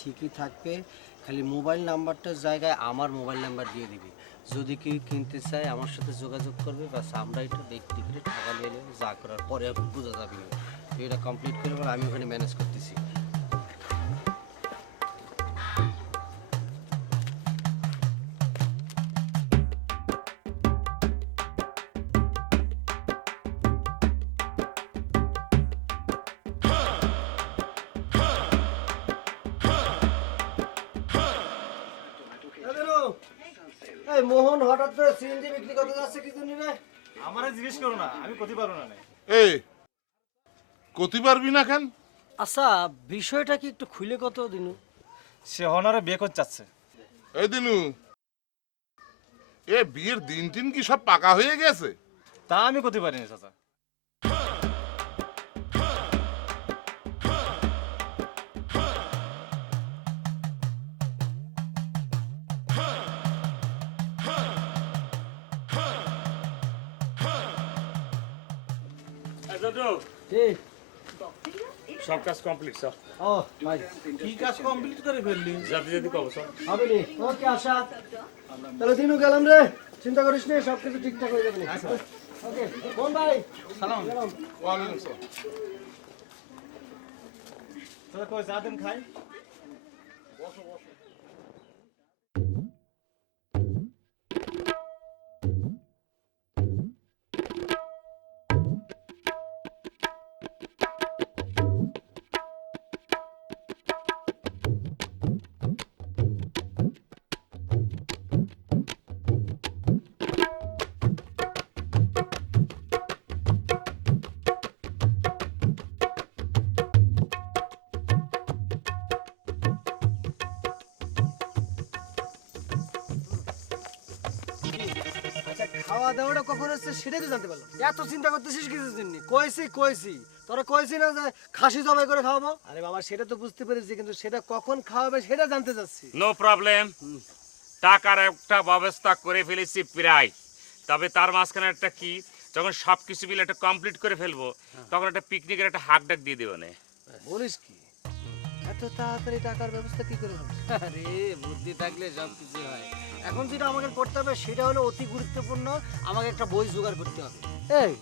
ঠিকই থাকবে, খালি মোবাইল নাম্বারটার জায়গায় আমার মোবাইল নাম্বার দিয়ে দিবি। যদি কেউ কিনতে চায় আমার সাথে যোগাযোগ করবে বা আমরা এটা দেখতে করে টাকা নিয়ে যা করার পরে বোঝা যাবে এটা কমপ্লিট করে আমি ওখানে ম্যানেজ করতেছি। সিএনজি বিক্রি করতে যাচ্ছে কি জন্য রে? আমারে জিজ্ঞেস করো না আমি কতি পারব না এই কতি পারবি না কেন? আচ্ছা বিষয়টা কি একটু খুলে কত দিনু? সে হনারে বিয়ে করতে চাচ্ছে এই দিনু এ বিয়ের দিন টিন কি সব পাকা হয়ে গেছে? তা আমি করতে পারিনি চাচা। সব কাজ কমপ্লিট স্যার ও ভাই কি কাজ কমপ্লিট করে ফেললি? যাতে যদি কব স্যার হবে নি ওকে আশা। তাহলে দিনু গেলাম রে চিন্তা করিস নে সব কিছু ঠিকঠাক হয়ে যাবে নি। ওকে কোন ভাই। সালাম। ওয়ালাইকুম আসসালাম। তোরা কই চা দেন খাই। আচ্ছা খাওয়া দাওয়াটা কখন হচ্ছে সেটাই তো জানতে পারলাম। এত চিন্তা করতেছিস কিছুর জন্য? কইছি কইছি। তোরা কইছি না যে খাসি জবাই করে খাওয়াবো? আরে বাবা সেটা তো বুঝতে পেরেছি কিন্তু সেটা কখন খাওয়াবে সেটা জানতে চাচ্ছি। নো প্রবলেম টাকার একটা ব্যবস্থা করে ফেলেছি প্রায়। তবে তার মাঝখানে একটা কি যখন সব কিছু মিলে একটা কমপ্লিট করে ফেলব তখন একটা পিকনিকের একটা হাক ডাক দিয়ে দেবো না। বলিস কি? এত তাড়াতাড়ি টাকার ব্যবস্থা কি করে হবে? আরে বুদ্ধি থাকলে সব কিছু হয়। এখন যেটা আমাকে করতে হবে সেটা হলো অতি গুরুত্বপূর্ণ আমাকে একটা বই জোগাড় করতে হবে। এই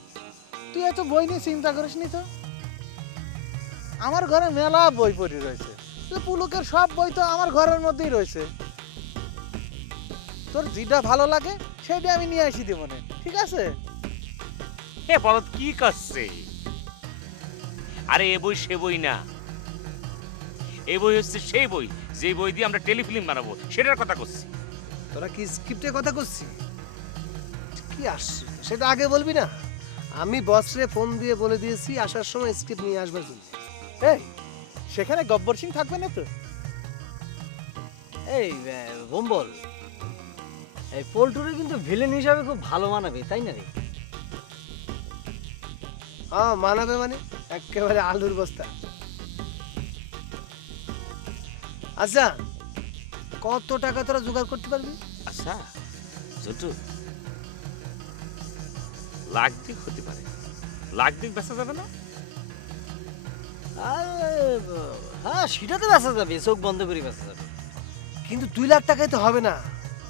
তুই এত বই নিয়ে চিন্তা করিস নি তো? আমার ঘরে মেলা বই পড়ে রয়েছে। পুলুকের সব বই তো আমার ঘরের মধ্যেই রয়েছে। তোর যেটা ভালো লাগে সেটা আমি নিয়ে আসি দেবো ঠিক আছে? এ বলত কি করছে? আরে এ বই সে বই না। এ বই হচ্ছে সেই বই যে বই দিয়ে আমরা টেলিফিল্ম বানাবো সেটার কথা করছি। তোরা কি স্ক্রিপ্টের কথা করছিস কি আসছে সেটা আগে বলবি না? আমি বসরে ফোন দিয়ে বলে দিয়েছি আসার সময় স্ক্রিপ্ট নিয়ে আসবার জন্য। এই সেখানে গব্বর সিং থাকবে না তো? এই বোম্বল এই পোল্টুরে কিন্তু ভিলেন হিসাবে খুব ভালো মানাবে তাই না রে? হ্যাঁ মানাবে মানে? একেবারে আলুর বস্তা। আচ্ছা কত টাকা তোরা জোগাড় করতে পারবি? আচ্ছা ছোটু লাখ দিক হতে পারে। লাখ দিক বেচা যাবে না? হ্যাঁ সেটা তো বেচা যাবে চোখ বন্ধ করে বেচা যাবে। কিন্তু দুই লাখ টাকায় তো হবে না।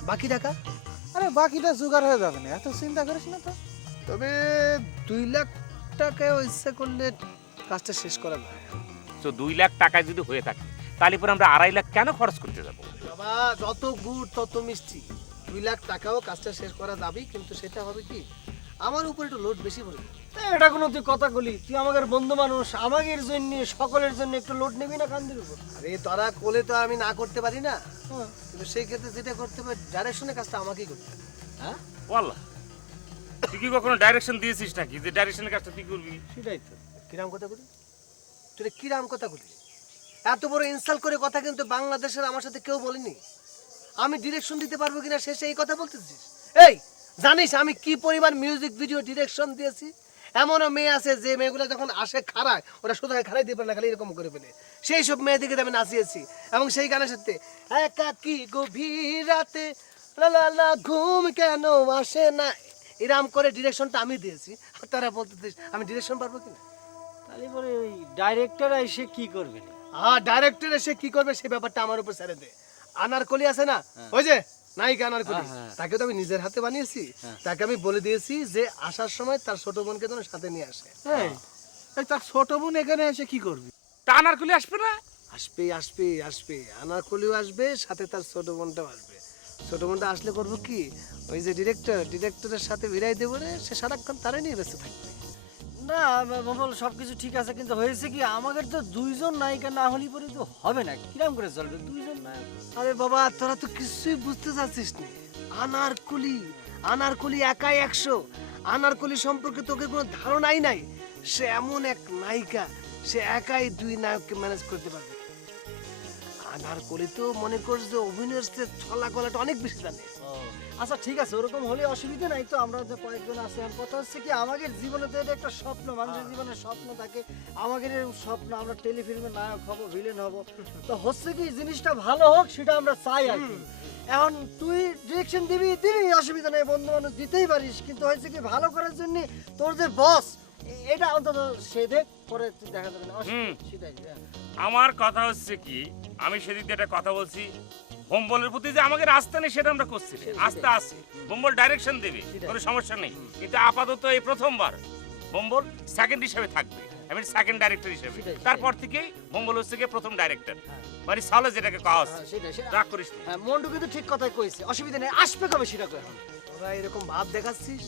বাকি টাকা? আরে বাকিটা জোগাড় হয়ে যাবে না এত চিন্তা করিস না তো। তবে দুই লাখ টাকায় ইচ্ছা করলে কাজটা শেষ করা যায়। তো দুই লাখ টাকা যদি হয়ে থাকে তাহলে পরে আমরা আড়াই লাখ কেন খরচ করতে যাব? বাবা যত গুড় তত মিষ্টি। দুই লাখ টাকাও কাজটা শেষ করা যাবেই কিন্তু সেটা হবে কি? আমার উপর একটু লোড বেশি পড়বে। এটা কোনো তুই কথা বলি তুই আমাদের বন্ধু মানুষ আমাদের জন্য সকলের জন্য একটু লোড নিবি না কান্দির উপর? আরে তোরা কোলে তো আমি না করতে পারি না। কিন্তু সেই ক্ষেত্রে যেটা করতে হবে ডাইরেকশনের কাজটা আমাকেই করতে হবে। হ্যাঁ? ওয়াল্লা তুই কি কখনো ডাইরেকশন দিয়েছিস নাকি? যে ডাইরেকশনের কাজটা তুই করবি? সেটাই তো। কিরাম কথা বলি? তুই কিরাম কথা বলি এত বড় ইনসাল্ট করে কথা কিন্তু বাংলাদেশের আমার সাথে কেউ বলেনি। আমি ডিরেকশন দিতে পারব কিনা শেষে এই কথা বলতেছিস এই, জানিস আমি কি পরিমাণ মিউজিক ভিডিও ডিরেকশন দিয়েছি? এমনও মেয়ে আছে যে মেয়েগুলো যখন আসে খাড়ায়, ওরা শুধু খাড়াই দিয়ে পারে না খালি এরকম করে ফেলে। সেই সব মেয়েদিকে আমি নাচিয়েছি। এবং সেই গানের সাথে একাকি গভীর রাতে ঘুম কেন আসে না? এরাম করে ডিরেকশনটা আমি দিয়েছি। তারা বলতেছিস আমি ডিরেকশন পারব কিনা? তাহলে পরে ওই ডাইরেক্টর এসে কি করবে? হ্যাঁ ডাইরেক্টর এসে কি করবে সেই ব্যাপারটা আমার উপর ছেড়ে দে। আনারকলি আছে না? ওই যে নায়িকা আনারকলি। তাকে তো আমি নিজের হাতে বানিয়েছি। তাকে আমি বলে দিয়েছি যে আসার সময় তার ছোট বোনকে যেন সাথে নিয়ে আসে। এই তার ছোট বোন এখানে এসে কি করবি? টানার খুলে আসবে না? আসবে আসবে আসবে। আনারকলিও আসবে সাথে তার ছোট বোনটাও আসবে। ছোট বোনটা আসলে করব কি? ওই যে ডিরেক্টর ডিরেক্টরের সাথে বিরাই দেবো রে সে সারাক্ষণ তারাই নিয়ে ব্যস্ত থাকবে। না বল সব কিছু ঠিক আছে কিন্তু হয়েছে কি আমাদের তো দুইজন নায়িকা না হলে পরে তো হবে না। কিরাম করে চলবে দুইজন নায়ক? আরে বাবা তোরা তো কিছুই বুঝতে চাচ্ছিস না। আনারকলি আনারকলি একাই একশো। আনারকলি সম্পর্কে তোকে কোনো ধারণাই নাই। সে এমন এক নায়িকা সে একাই দুই নায়ককে ম্যানেজ করতে পারবে। আনারকলি তো মনে করছ যে অভিনয়ের ছলা গলাটা অনেক বেশি জানে। আচ্ছা ঠিক আছে ওরকম হলে অসুবিধা নাই। তো আমরা যে কয়েকজন আছি কথা হচ্ছে কি আমাদের জীবনে তো এটা একটা স্বপ্ন মানুষের জীবনে স্বপ্ন থাকে। আমাদের স্বপ্ন আমরা টেলিফিল্মে নায়ক হব ভিলেন হব। তো হচ্ছে কি জিনিসটা ভালো হোক সেটা আমরা চাই আর কি। এখন তুই ডিরেকশন দিবি দিবি অসুবিধা নেই বন্ধু মানুষ দিতেই পারিস। কিন্তু হয়েছে কি ভালো করার জন্য তোর যে বস এটা অন্তত সে দেখ। পরে দেখা যাবে না। অসুবিধা- হুম। সেটাই হ্যাঁ। আমার কথা হচ্ছে কি আমি সেদিক দিয়ে একটা কথা বলছি। হোমবলের প্রতি যে আমাকে রাস্তা নেই সেটা আমরা করছি আস্তে আস্তে হোমবল ডাইরেকশন দেবে কোনো সমস্যা নেই। কিন্তু আপাতত এই প্রথমবার হোমবল সেকেন্ড হিসেবে থাকবে। আমি সেকেন্ড ডাইরেক্টর হিসেবে। তারপর থেকেই হোমবল হচ্ছে গিয়ে প্রথম ডাইরেক্টর মানে সালে যেটাকে কওয়া হচ্ছে। হ্যাঁ, রাগ করিস হ্যাঁ কিন্তু ঠিক কথাই কইছে। অসুবিধা নেই আসবে কবে সেটা তোরা এরকম ভাব দেখাচ্ছিস?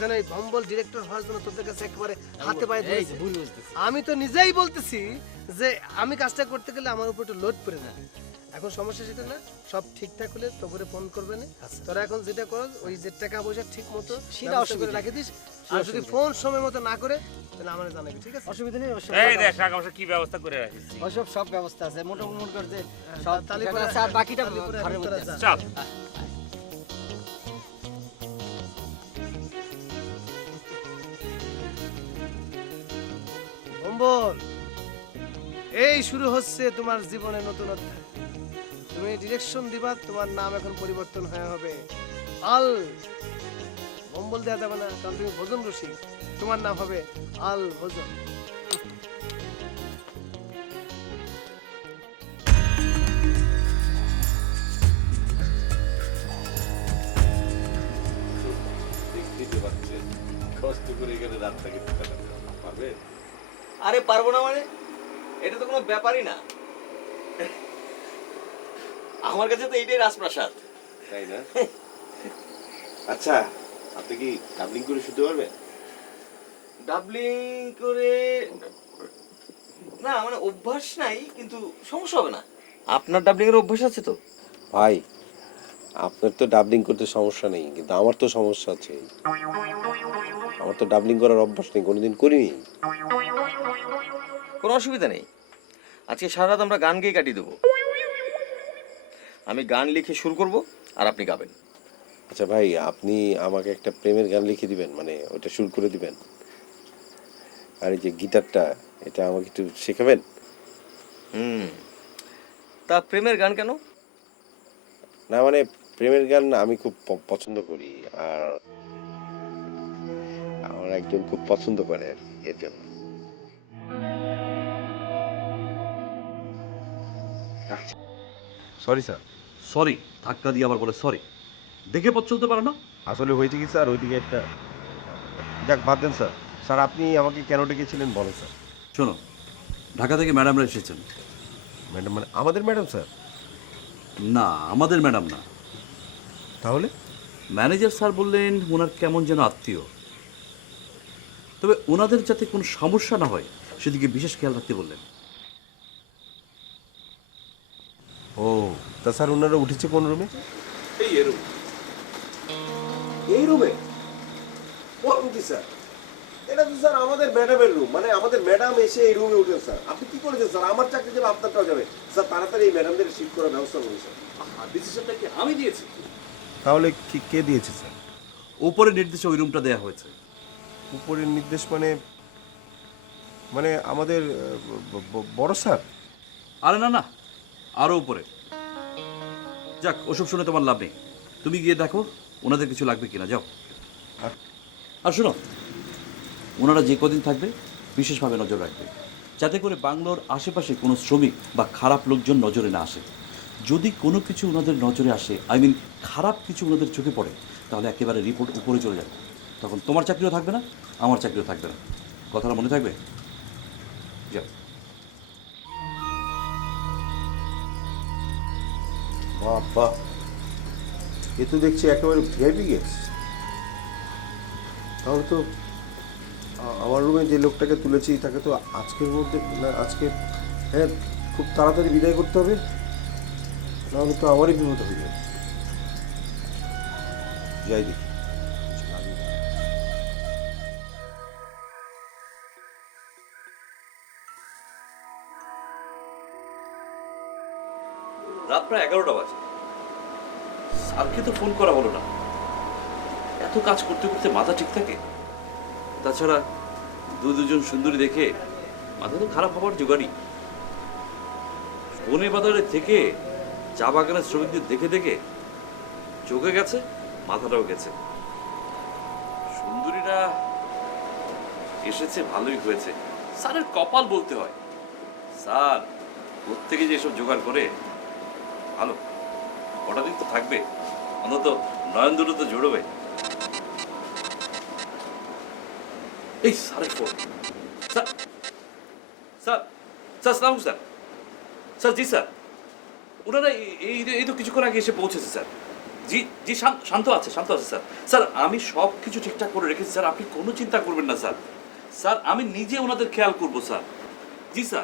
যেন এই ভম্বল ডিরেক্টর হওয়ার জন্য তোদের কাছে একেবারে হাতে পায়ে এই ধরেছে। ভুল বুঝতেছি আমি তো নিজেই বলতেছি যে আমি কাজটা করতে গেলে আমার উপর একটু লোড পড়ে যায়। এখন সমস্যা সেটা না সব ঠিকঠাক হলে তোকে ফোন করবে না। তোরা এখন যেটা করো ওই যে টাকা পয়সা ঠিক মতো সেটা অসুবিধা। রাখে দিস। আর যদি ফোন সময় মতো না করে তাহলে আমার জানাবি ঠিক আছে? অসুবিধা নেই এই দেখ টাকা পয়সা কি ব্যবস্থা করে রাখিস। ওসব সব ব্যবস্থা আছে। মোটামুটি মনে কর যে সব তাহলে বাকিটা ঘরের মধ্যে চল। ভম্বল এই শুরু হচ্ছে তোমার জীবনে নতুন অধ্যায়। তুমি ডিরেকশন দিবা, তোমার নাম এখন পরিবর্তন হয়ে হবে। আল। মম্বল দেওয়া যাবে না, কারণ তুমি ভোজন রসিক। তোমার নাম হবে আল ভোজন। আরে পারব না মানে? এটা তো কোনো ব্যাপারই না। আমার কাছে তো এইটাই রাজপ্রাসাদ। তাই না? আচ্ছা আপনি কি ডাবলিং করে শুতে পারবেন? ডাবলিং করে না মানে অভ্যাস নাই কিন্তু সমস্যা হবে না। আপনার ডাবলিং এর অভ্যাস আছে তো? ভাই আপনার তো ডাবলিং করতে সমস্যা নেই কিন্তু আমার তো সমস্যা আছে। আমার তো ডাবলিং করার অভ্যাস নেই কোনোদিন করিনি। কোনো অসুবিধা নেই। আজকে সারা রাত আমরা গান গেয়ে কাটিয়ে দেবো। আমি গান লিখে শুরু করব আর আপনি গাবেন। আচ্ছা ভাই আপনি আমাকে একটা প্রেমের গান লিখে দিবেন মানে ওটা শুরু করে দিবেন। আর এই যে গিটারটা এটা আমাকে একটু শেখাবেন? হুম। তা প্রেমের গান কেন? না মানে প্রেমের গান আমি খুব পছন্দ করি আর আমার একজন খুব পছন্দ করে আর কি, এর জন্য। সরি স্যার সরি ধাক্কা দিয়ে আবার বলে সরি দেখে পথ চলতে পারে না? আসলে হয়েছে কি স্যার ওইদিকে একটা যাক বাদ দেন স্যার স্যার আপনি আমাকে কেন ডেকেছিলেন? বলেন স্যার শোনো ঢাকা থেকে ম্যাডামরা এসেছেন। ম্যাডাম মানে আমাদের ম্যাডাম স্যার না আমাদের ম্যাডাম না। তাহলে? ম্যানেজার স্যার বললেন ওনার কেমন যেন আত্মীয়। তবে ওনাদের যাতে কোনো সমস্যা না হয় সেদিকে বিশেষ খেয়াল রাখতে বললেন। ও তা স্যার ওনারা উঠেছে কোন রুমে এই এরকম এই রুমে কোন কি স্যার? এটা তো স্যার আমাদের ম্যাডামের রুম মানে আমাদের ম্যাডাম এসে এই রুমে উঠেন স্যার। আপনি কি করেছেন স্যার? আমার চাকরি যাবে আপনারটাও যাবে। স্যার তাড়াতাড়ি এই ম্যাডামদের শিফট করার ব্যবস্থা করুন স্যার। ডিসিশনটা কি আমি দিয়েছি? তাহলে কি কে দিয়েছে স্যার? উপরে নির্দেশে ওই রুমটা দেওয়া হয়েছে। উপরের নির্দেশ মানে মানে আমাদের বড় স্যার? আরে না না আরও উপরে। যাক, ওসব শুনে তোমার লাভ নেই। তুমি গিয়ে দেখো, ওনাদের কিছু লাগবে কিনা, যাও। আর- শোনো, ওনারা যে কদিন থাকবে, বিশেষভাবে নজর রাখবে। যাতে করে বাংলোর আশেপাশে কোনো শ্রমিক বা খারাপ লোকজন নজরে না আসে। যদি কোনো কিছু ওনাদের নজরে আসে, আই মিন খারাপ কিছু ওনাদের চোখে পড়ে, তাহলে একেবারে রিপোর্ট উপরে চলে যাবে। তখন তোমার চাকরিও থাকবে না, আমার চাকরিও থাকবে না। কথাটা মনে থাকবে? যাও। বাবা। এ তো দেখছি একেবারে ভিআইপি গেছে। তাহলে তো আমার রুমে যে লোকটাকে তুলেছি, তাকে তো আজকের মধ্যে আজকে হ্যাঁ খুব তাড়াতাড়ি বিদায় করতে হবে। নাহলে তো আমারই বিপদ হয়ে যাবে। যাই দেখি। রাত প্রায় এগারোটা বাজে। স্যারকে তো ফোন করা হলো না। এত কাজ করতে করতে মাথা ঠিক থাকে। তাছাড়া দু দুজন সুন্দরী দেখে মাথা তো খারাপ হবার জোগাড়ি বনে বাজারে থেকে চা বাগানের শ্রমিকদের দেখে দেখে চোখে গেছে, মাথাটাও গেছে। সুন্দরীরা এসেছে, ভালোই হয়েছে। স্যারের কপাল বলতে হয়। স্যার, প্রত্যেকে যে এসব জোগাড় করে ভালো। কটা দিন তো থাকবে? অন্তত নয়ন দুটো তো জুড়বে। এই স্যারের phone. Sir sir sir sir. Sir, জি স্যার। ওনারা এই- এই তো কিছুক্ষণ আগে এসে পৌঁছেছে স্যার। জি জি শান্ত আছে শান্ত আছে স্যার। স্যার, আমি সব কিছু ঠিকঠাক করে রেখেছি স্যার। আপনি কোনো চিন্তা করবেন না স্যার। স্যার, আমি নিজে ওনাদের খেয়াল করব স্যার। জি স্যার।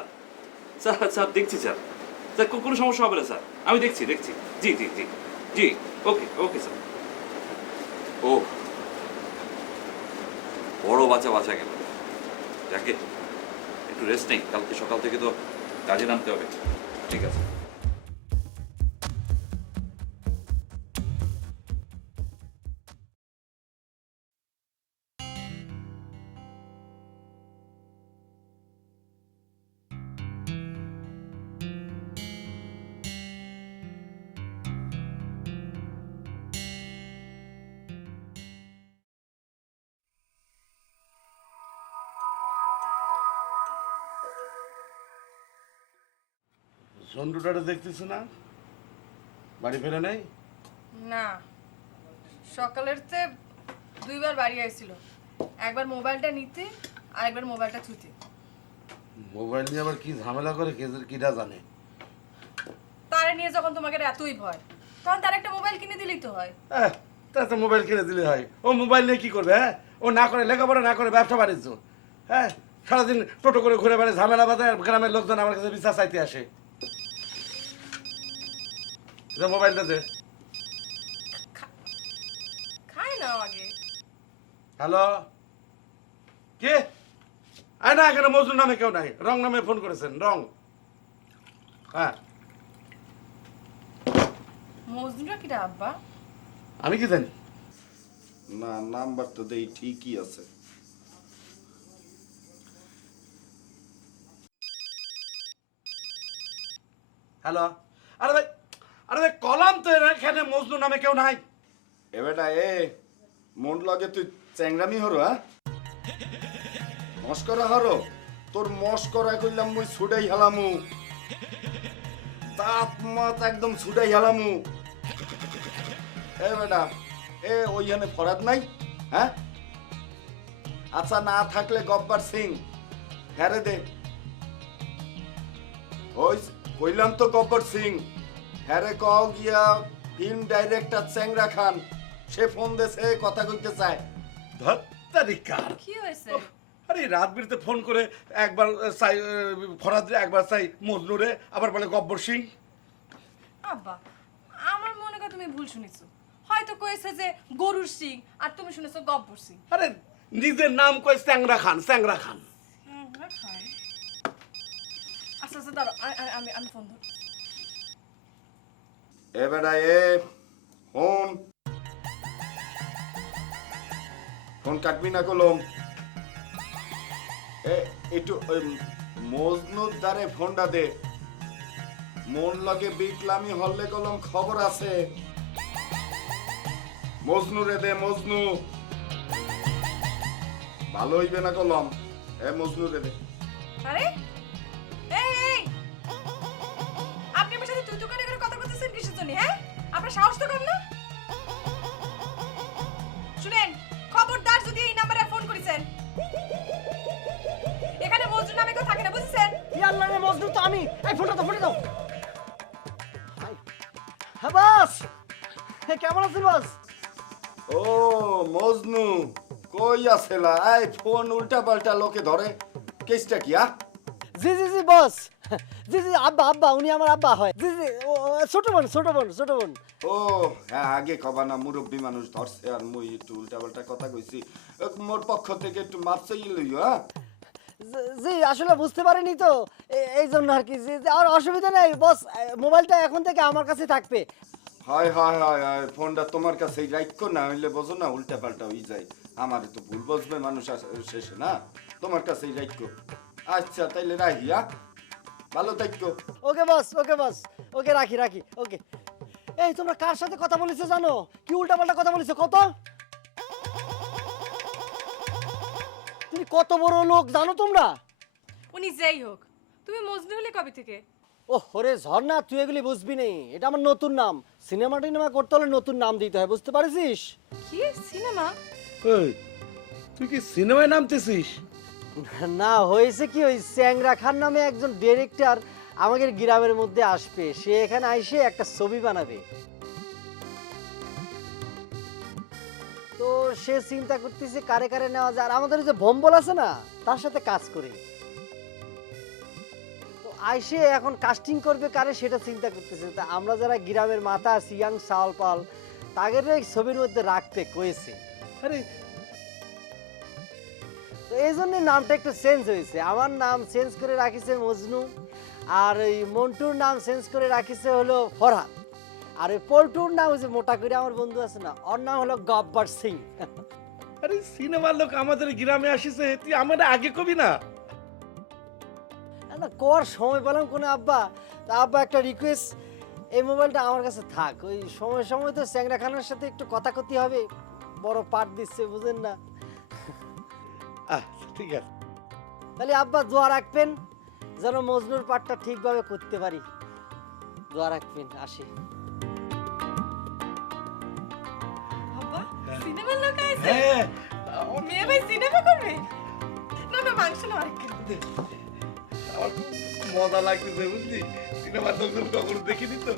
স্যার স্যার, দেখছি স্যার। স্যার কোনো সমস্যা হবে না, স্যার। আমি দেখছি দেখছি। জি জি জি। জি, ওকে ওকে, স্যার। ও। বড় বাচ্চা বাঁচা গেল যাকে একটু রেস্ট নেই, কালকে সকাল থেকে তো কাজে নামতে হবে। ঠিক আছে। ঝন্ডুটাটা দেখতেছি না। বাড়ি ফেরে নেই? না। সকালের তে দুইবার বাড়ি আইছিল। একবার মোবাইলটা নিতে আর একবার মোবাইলটা ছুতে মোবাইল নিয়ে আবার কি ঝামেলা করে কে কিটা জানে? তারে নিয়ে যখন তোমাকে এতই ভয় তখন তার একটা মোবাইল কিনে দিলেই তো হয়। তা তো মোবাইল কিনে দিলে হয়। ও মোবাইল নিয়ে কি করবে হ্যাঁ? ও না করে লেখাপড়া না করে ব্যবসা বাণিজ্য হ্যাঁ? সারাদিন টোটো করে ঘুরে বেড়ে ঝামেলা বাজায় গ্রামের লোকজন আমার কাছে বিশ্বাস চাইতে আসে। দে মোবাইলটা দে খায় না আগে হ্যালো কে আয় না এখানে মজুর নামে কেউ নাই। রং নামে ফোন করেছেন রং। হ্যাঁ। মজনুরা কিটা আব্বা? আমি কি জানি? না নাম্বার তো দেই ঠিকই আছে। হ্যালো আরে ভাই আরে কলাম তো এখানে মজনু নামে কেউ নাই। এ বেটা, এ, মন লগে তুই চ্যাংরামি হরো হ্যাঁ? মস্করা হরো, তোর মস্করা কইলাম মুই ছুটাই হেলামু। তাপ মাত একদম ছুটাই হেলামু। এ বেটা, এ ওইখানে ফরাদ নাই হ্যাঁ? আচ্ছা না থাকলে গব্বার সিং হ্যাঁ দে। ওই, কইলাম তো গব্বর সিং। হ্যাঁ রে কও গিয়া ফিল্ম ডাইরেক্টর চ্যাংরা খান। সে ফোন দেছে কথা কইতে চায়। ধত্তারিকার। কি হয়েছে? আরে রাত বিরতে ফোন করে একবার চাই ফরাদরে একবার চাই মজনুরে আবার বলে গব্বর সিং। আব্বা আমার মনে হয় তুমি ভুল শুনেছো। হয়তো কয়েছে যে গরুর সিং আর তুমি শুনেছো গব্বর সিং। আরে নিজের নাম কয় স্যাংরা খান স্যাংরা খান। আচ্ছা আচ্ছা দাঁড়ো আ- আ- আমি আমি ফোন ধরি এ বেটা এ, ফোন। ফোন কাটবি না কলম। এ, একটু, ওই মজনুর দ্বারে ফোনটা দে। মন লগে বিটলামি হল্লে কলম খবর আছে। মজনু রে দে, মজনু। ভালো হইবে না কলম। এ মজনু রে দে আপনি আমার সাথে তুই তুই জন্য হ্যাঁ? আপনার সাহস তো কম না? শুনেন খবরদার যদি এই নাম্বারে ফোন করেছেন। এখানে মজনু নামে কেউ থাকে না বুঝছেন? ইয়াল্লা রে মজনু তো আমি। এই ফোনটা তো ফোনটা দাও। হ্যাঁ বাস। কেমন আছেন বাস? ও মজনু কই আছেলা? আই ফোন উল্টা পাল্টা লোকে ধরে। কেসটা কি আ জি জি জি বস। জি জি আব্বা আব্বা উনি আমার আব্বা হয়। জি জি ও, ছোট বোন ছোট বোন ছোট বোন। ও হ্যাঁ আগে কবা না মুরব্বী মানুষ ধরছে আর মুই একটু উল্টা পাল্টা কথা কইছি। এ, মোর পক্ষ থেকে একটু মাপ চাইয়ে লইও হ্যাঁ? জি- জি আসলে বুঝতে পারিনি তো। এ- এই জন্য আর কি জি জি, আর অসুবিধা নেই বস মোবাইলটা এখন থেকে আমার কাছে থাকবে। হয় হয় হয় হয় ফোনটা তোমার কাছেই রাখো না হইলে বোঝো না উল্টা পাল্টা হয়ে যায়। আমার তো ভুল বুঝবে মানুষ আস- শেষে না? তোমার কাছেই রাখো আচ্ছা তাইলে রাখি হ্যাঁ? ভালো থাকো। ওকে বস ওকে বস। ওকে রাখি রাখি ওকে। এই তোমরা কার সাথে কথা বলেছ জানো? কি উল্টাপাল্টা কথা বলেছ? কত? তুমি কত বড় লোক জানো তোমরা? উনি যেই হোক। তুমি মজনু হলে কবে থেকে? ও হরে ঝর্ণা তুই এগুলি বুঝবি নি। এটা আমার নতুন নাম। সিনেমা টিনেমা করতে হলে নতুন নাম দিতে হয় বুঝতে পারছিস? কি? সিনেমা? ওই তুই কি সিনেমায় নামতেছিস? না, হয়েছে কি ওই স্যাংরা খান নামে একজন ডিরেক্টর আমাদের গ্রামের মধ্যে আসবে। সে এখানে আইসে একটা ছবি বানাবে। তো সে চিন্তা করতেছে কারে কারে নেওয়া যায়। আর আমাদের যে ভম্বল আছে না, তার সাথে কাজ করে। তো আইসে এখন কাস্টিং করবে কারে সেটা চিন্তা করতেছে। তা আমরা যারা গ্রামের মাথা ইয়াং সাল পাল তাদের ছবির মধ্যে রাখতে কয়েছে। আরে তো এই জন্য নামটা একটু চেঞ্জ হয়েছে। আমার নাম চেঞ্জ করে রাখিছে মজনু আর ওই মন্টুর নাম চেঞ্জ করে রাখিছে হলো ফরহাদ। আর ওই পল্টুর নাম যে মোটা করে আমার বন্ধু আছে না ওর নাম হলো গব্বর সিং। আরে সিনেমার লোক আমাদের গ্রামে আসিছে তুই আমার আগে কবি না? না কর সময় পেলাম কোনো আব্বা? তা আব্বা একটা রিকোয়েস্ট এই মোবাইলটা আমার কাছে থাক। ওই সময় সময় তো স্যাংরা খানের সাথে একটু কথা কথি হবে বড় পাঠ দিচ্ছে বুঝেন না। ঠিক আছে। তাহলে আব্বা দোয়া রাখবেন যেন মজনুর পাঠটা ঠিকভাবে করতে পারি। দোয়া রাখবেন আসি। সিনেমার লোক হ্যাঁ। মেয়ে ভাই সিনেমা করবে? না না মাংস না আমার খুব মজা লাগতেছে বুঝলি? লোক কখনো দেখিনি তো?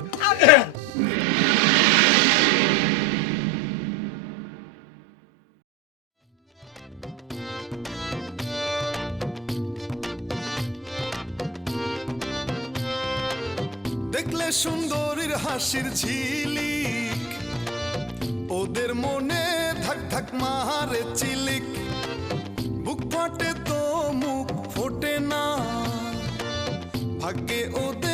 হাসির ঝিলিক। ওদের মনে ধাক ধাক মারে চিলিক। বুক ফাটে তো মুখ ফোটে না। ভাগ্যে ওদের